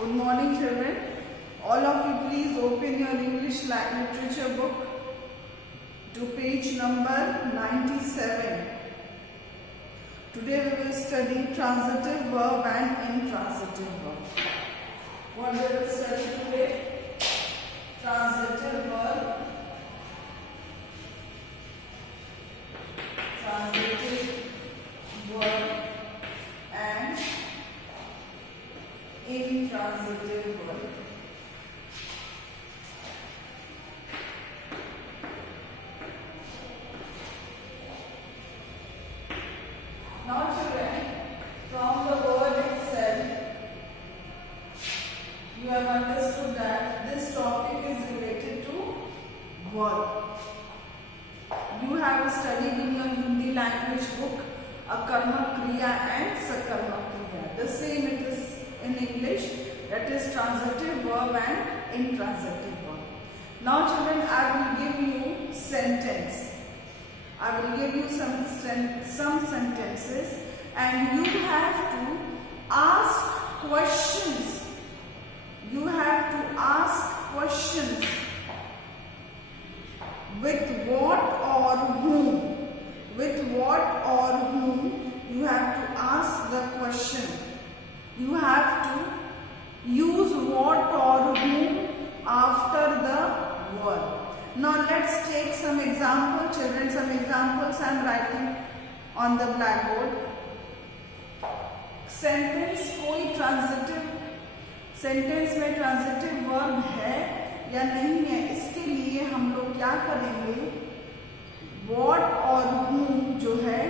Good morning, children. All of you please open your English literature book to page number 97. Today we will study transitive verb and intransitive verb. What we will study today? Transitive verb, and intransitive verb. Now children, from the word itself, you have understood that this topic is related to verb. You have studied in your Hindi language book Akarmak Kriya and Sakarmak Kriya. The same it is in English, that is transitive verb and intransitive verb. Now children, I will give you sentence. I will give you some sentences and you have to ask questions. You have to ask questions. With what or whom? With what or whom you have to ask the question. You have to use what or whom after the word. Now let's take some examples, children. Some examples I am writing on the blackboard. Sentence कोई transitive sentence में transitive verb है या नहीं है, इसके लिए हम लोग क्या करेंगे, what और whom जो है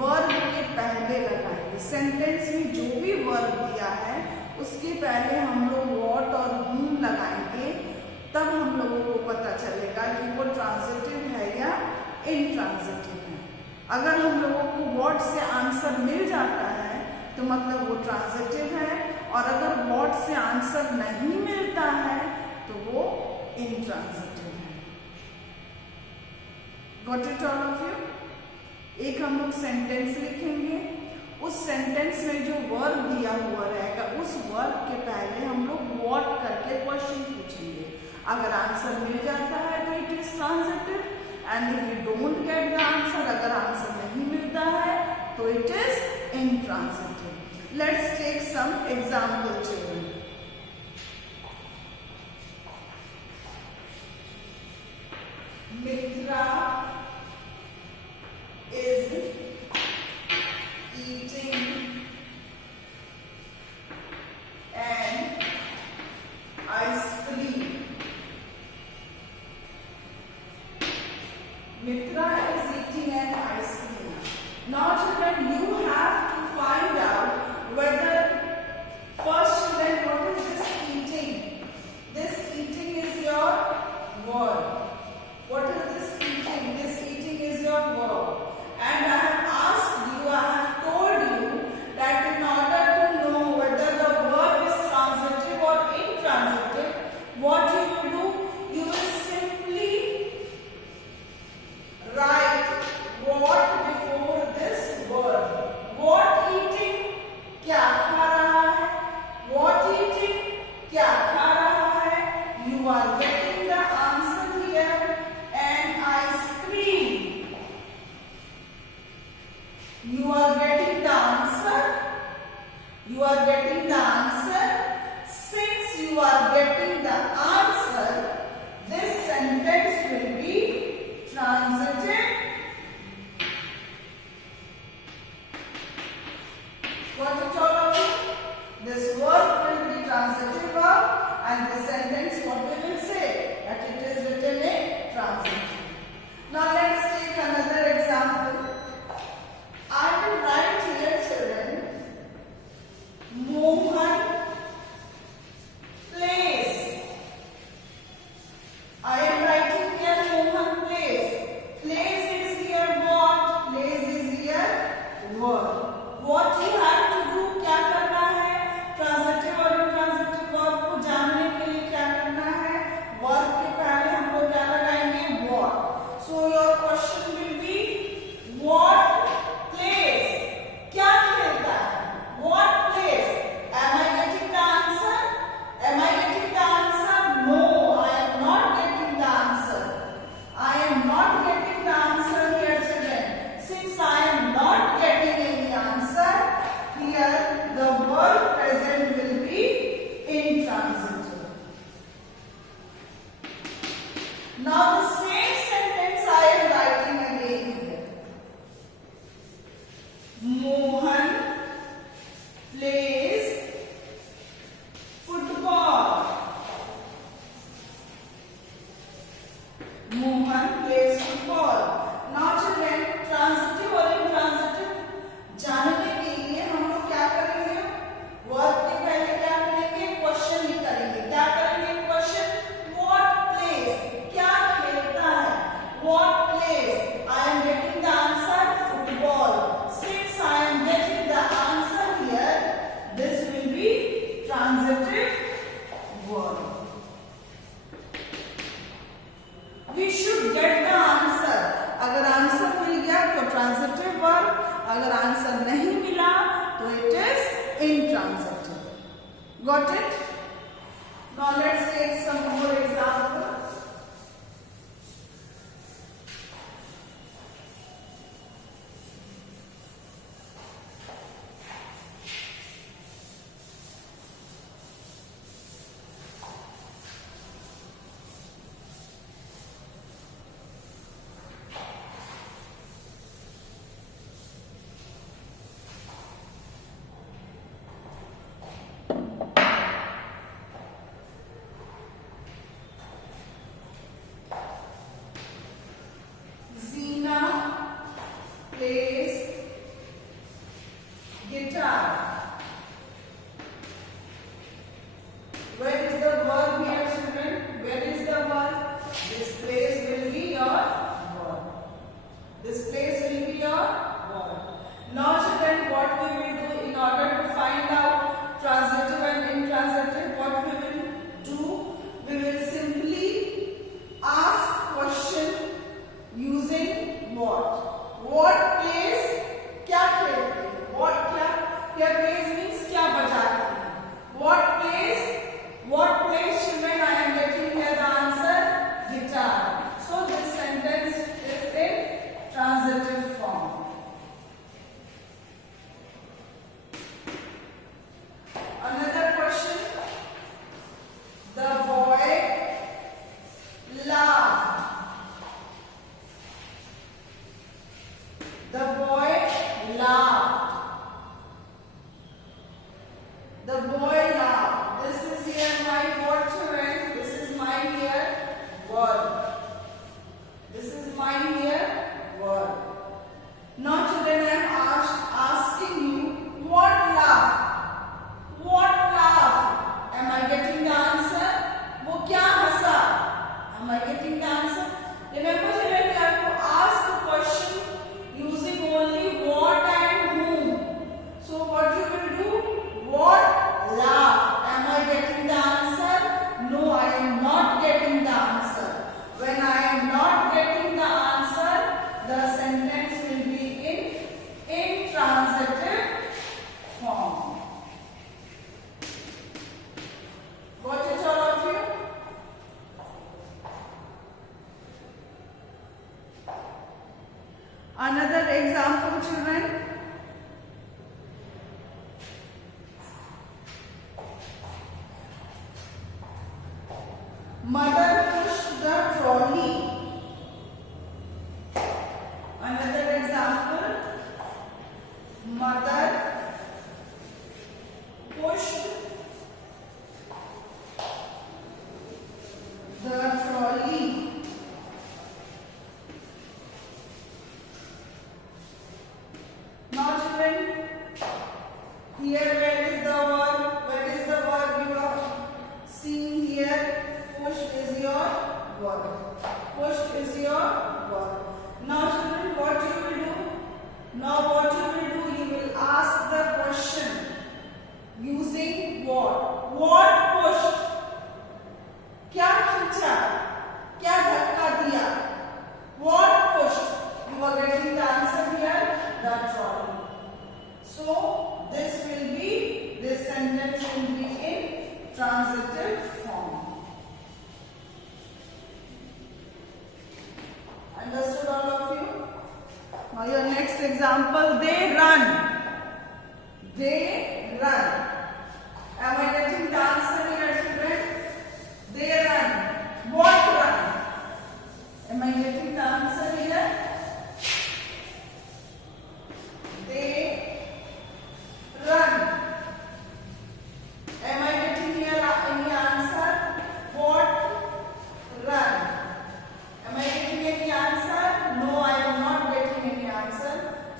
वर्ब के पहले लगाएंगे. सेंटेंस में जो भी वर्ब दिया है उसके पहले हम लोग what और whom लगाएंगे, तब हम लोगों को पता चलेगा कि वो ट्रांजिटिव है या इंट्रांजिटिव है. अगर हम लोगों को what से आंसर मिल जाता है तो मतलब वो ट्रांजिटिव है, और अगर what से आंसर नहीं मिलता है तो वो इंट्रांजिटिव है. Got it all of you? एक हम लोग सेंटेंस लिखेंगे, उस सेंटेंस में जो वर्ब दिया हुआ रहेगा उस वर्ब के पहले हम लोग what करके क्वेश्चन पूछेंगे. अगर आंसर मिल जाता है तो it is transitive, and if you don't get the answer, अगर आंसर नहीं मिलता है तो it is intransitive. Let's take some example, children. Mitra is eating an ice cream. Mitra is eating an ice cream. Now children, you have to find out whether, first children, what is this eating? This eating is your word. What is this eating? This eating is your verb. And I have asked you, I have told you that in order to know whether the verb is transitive or intransitive, what you will do, you will simply write what before this word. What eating? क्या खा रहा है? What eating? क्या खा रहा है? You are getting the answer here. An ice cream. You are getting the answer. You are getting the answer. Since you are getting the answer, this sentence will be transitive. Got it all of you? This verb will be transitive verb, and the sentence what we will say, that it is written in transitive. Now let's take another example. I will write here, children, Mohan plays. I am writing here Mohan plays. Plays is here what? Plays is here verb. What you have to do, क्या करना है, transitive और intransitive verb को जानने के लिए क्या करना है, वर्ब के पहले हम लोग क्या लगाएंगे, what. So your question will be what plays? क्या खेलता है? What plays? Am I getting the answer? Answer नहीं मिला तो it is intransitive. Got it? Now let's take some more examples. Another example, children. Mother pushed the trolley. Another example. Mother pushed the trolley. Now children, here where is the verb? Where is the verb you have seen here? Push is your verb. Push is your verb. Now children, what you will do? Now what you will do? You will ask the question using what? What pushed? क्या खींचा? क्या धक्का दिया? What pushed? You are getting the answer here. The trolley. So this sentence will be in transitive form. Understood all of you? Now your next example, they run. They run. Am I getting the answer here, children? They run. What run? Am I getting the answer here? They run. Am I getting here any answer? What run? Am I getting any answer? No, I am not getting any answer.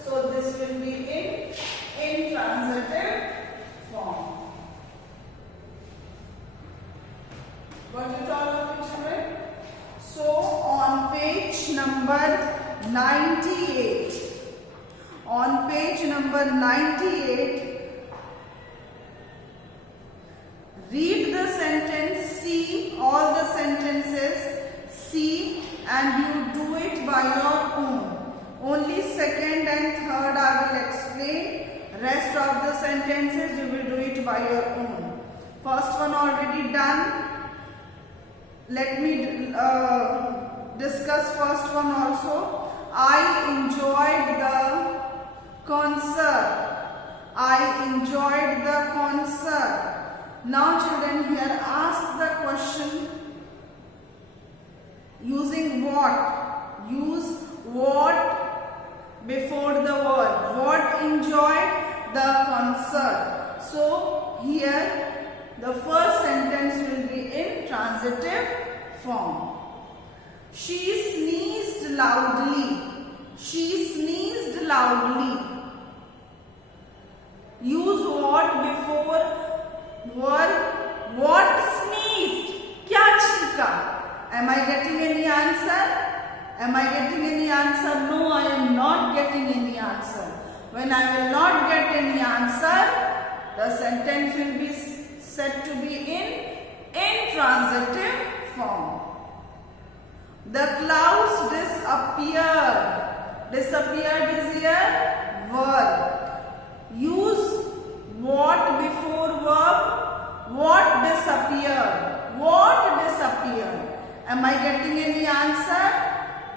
So this will be in intransitive form. Got it all of you, children? So on page number 98. On page number 98, read the sentence, see all the sentences, see and you do it by your own. Only second and third I will explain. Rest of the sentences you will do it by your own. First one already done. Let me discuss first one also. I enjoyed the concert. I enjoyed the concert. Now children, here ask the question using what? Use what before the word. What enjoyed the concert. So here the first sentence will be in transitive form. She sneezed loudly. She sneezed loudly. Use what before word. What sneezed? क्या छींका? Am I getting any answer? Am I getting any answer? No, I am not getting any answer. When I will not get any answer, the sentence will be said to be in intransitive form. The clouds disappeared. Disappeared is here verb. Use what before verb. What disappeared? What disappeared? Am I getting any answer?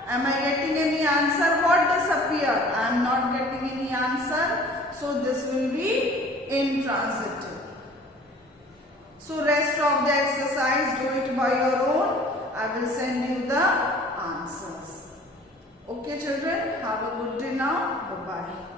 Am I getting any answer? What disappeared? I am not getting any answer. So this will be intransitive. So rest of the exercise, do it by your own. I will send you the answers. Okay children, have a good day now. Bye-bye.